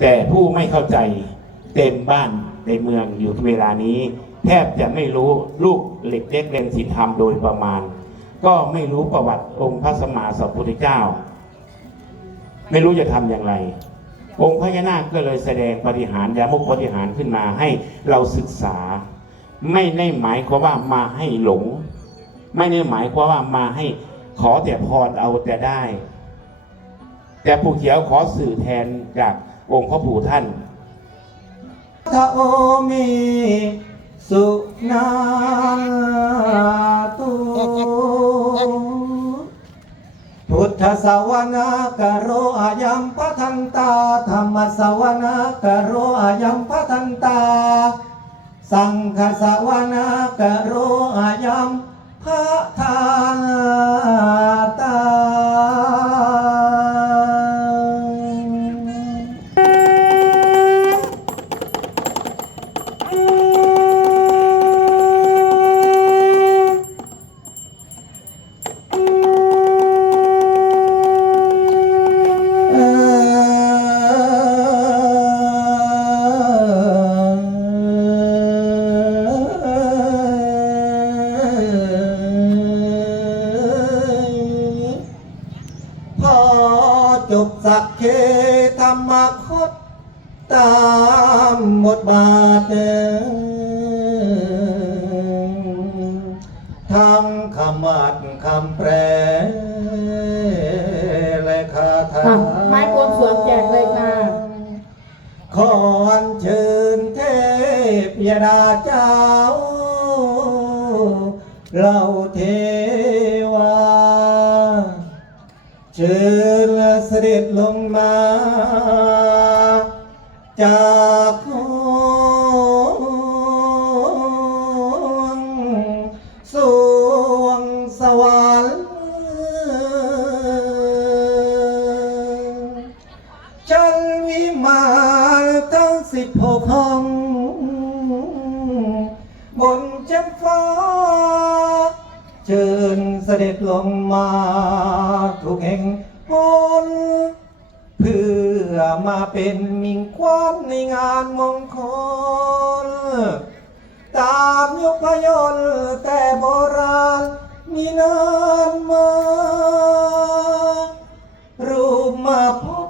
แต่ผู้ไม่เข้าใจเต็มบ้านในเมืองอยู่เวลานี้ แทบจะไม่รู้ลูกเหล็กเล็กเรียนศีลธรรมโดยประมาณ ก็ไม่รู้ประวัติองค์พระสมมาสัมพุทธเจ้า ไม่รู้จะทำอย่างไร องค์พญานาคก็เลยแสดงปฏิหารยามุกปฏิหารขึ้นมาให้เราศึกษา ไม่ได้หมายความว่ามาให้หลง ไม่ได้หมายความว่ามาให้ขอแต่พรเอาแต่ได้ แต่ปู่เขียวขอสื่อแทนจาก องค์พระปู่ท่านทะโอมีสุนาตุพุทธสาวนากโรอายัมปะทันตาธรรมสาวนากโรอายัมปะทันตา สังฆสาวนากโรอายัมพระทา ธรรมคตตามบทบาทเดิมทั้งคำอัดคำแปลและคาถาอะไม้พวงสวงแจกเลยค่ะ ขออัญเชิญเทพยดาเจ้า เราเท จากโคนสวงสวรรค์จันวิมานทั้งสิบหกห้อง บนเจ็บฟ้า เชิญเสด็จลงมาทุกแห่งหน มาเป็นมิงควันในงานมงคล ตามยุคพยนต์แต่โบราณมีนานมา รูปมาพบ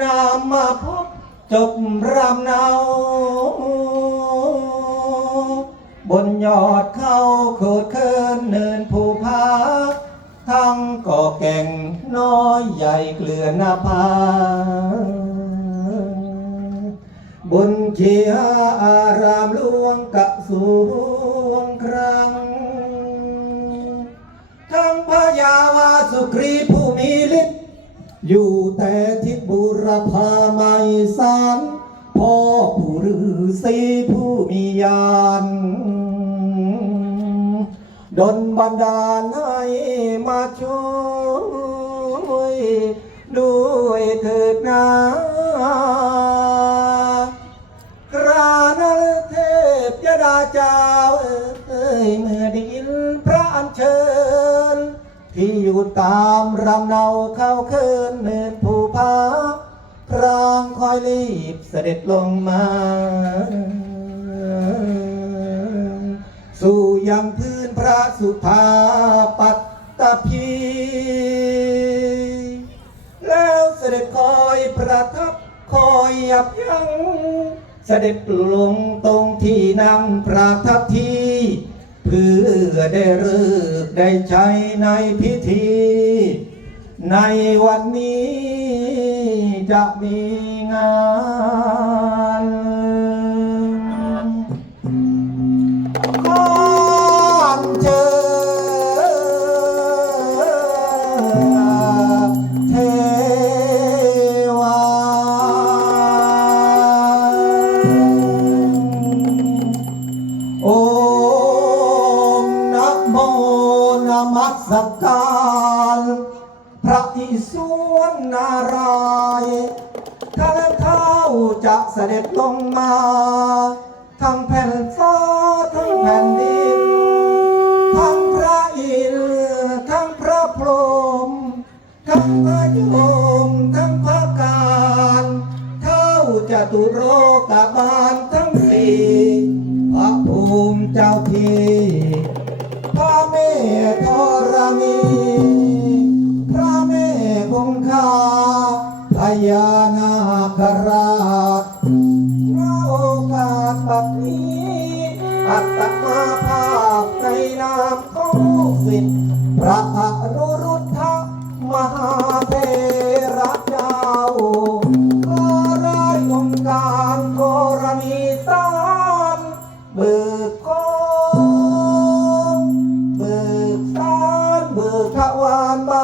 นามมาพบ จบรำเนาบนยอดเขาโคดเคินเนินภูผาทั้งก่อแก่งน้อยใหญ่เกลือนาภา บนเขียอารามหลวงกะสวงครั้งทั้งพยาวาสุครีผู้มีฤทธิ์อยู่แต่ทิศบุรพาไม่สารพ่อผู้ฤาษีผู้มีญาณดนบันดาลให้มาช่วยด้วยเถิดนา เจ้าเอ้ยเมื่อไดินพระอัญเชิญ ที่อยู่ตามรำเนาเข้าเคินเนินภูผาพรางคอยรีบเสด็จลงมา สู่ยังพื้นพระสุธาปัตตภีแล้วเสด็จคอยประทับคอยยับยั้ง เสด็จลงตรงที่นั่งประทับที่เพื่อได้เลิกได้ใช้ในพิธี ในวันนี้จะมีงาน เสด็จลงมา ทั้งแผ่นฟ้าทั้งแผ่นดิน ทั้งพระอินทร์ทั้งพระพรหมทั้งพระโยมทั้งพระการเท่าตุโรกบาลทั้งสี่พระภูมิเจ้าที่พระแม่ธรณีพระแม่คงคาพญา พระอนุรุทธมหาเทระเจ้าขอรายองค์การกรณีสารเบิกกองเบิกสานเบิกทวารบา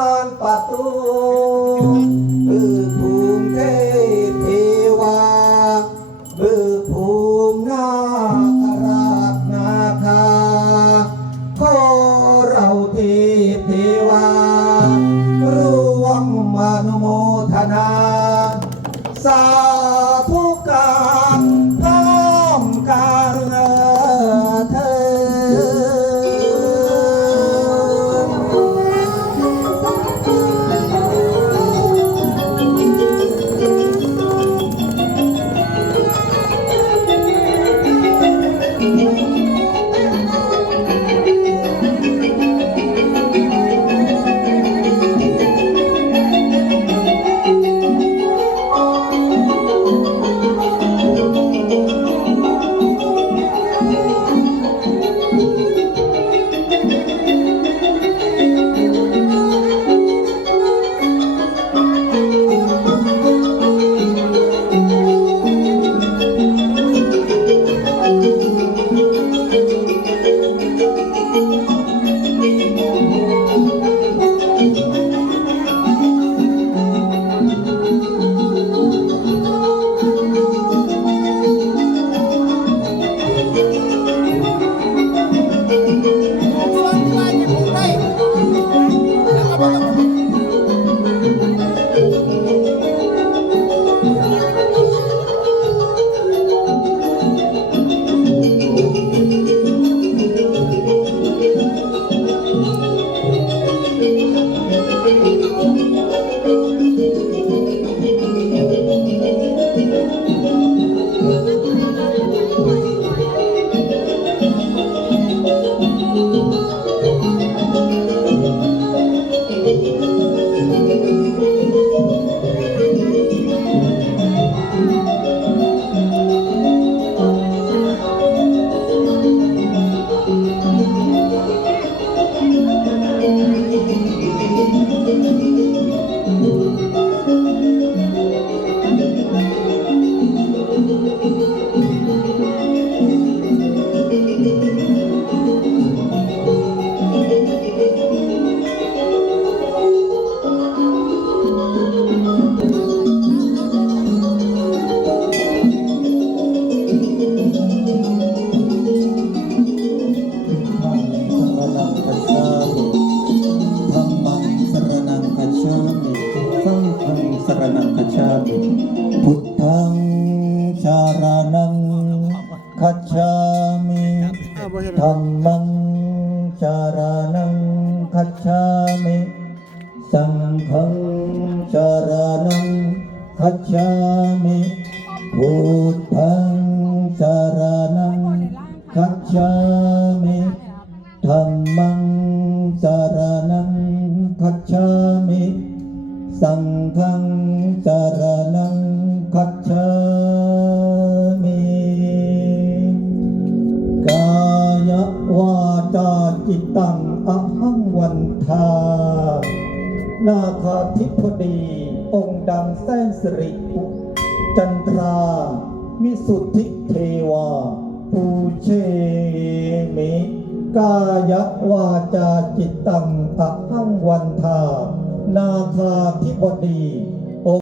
มังชารนังคัจฉามิสังฆังชารนังคัจฉามิพุทธังชารนังคัจฉามิธรรมังสารนังคัจฉามิ สังฆังสาร วันทานาคาธิพดี องค์ดำแสนสิริ จันทรา มิสุทธิเทวาปูเชมิ กายวาจาจิตตังอหังวันทานาคาธิพดี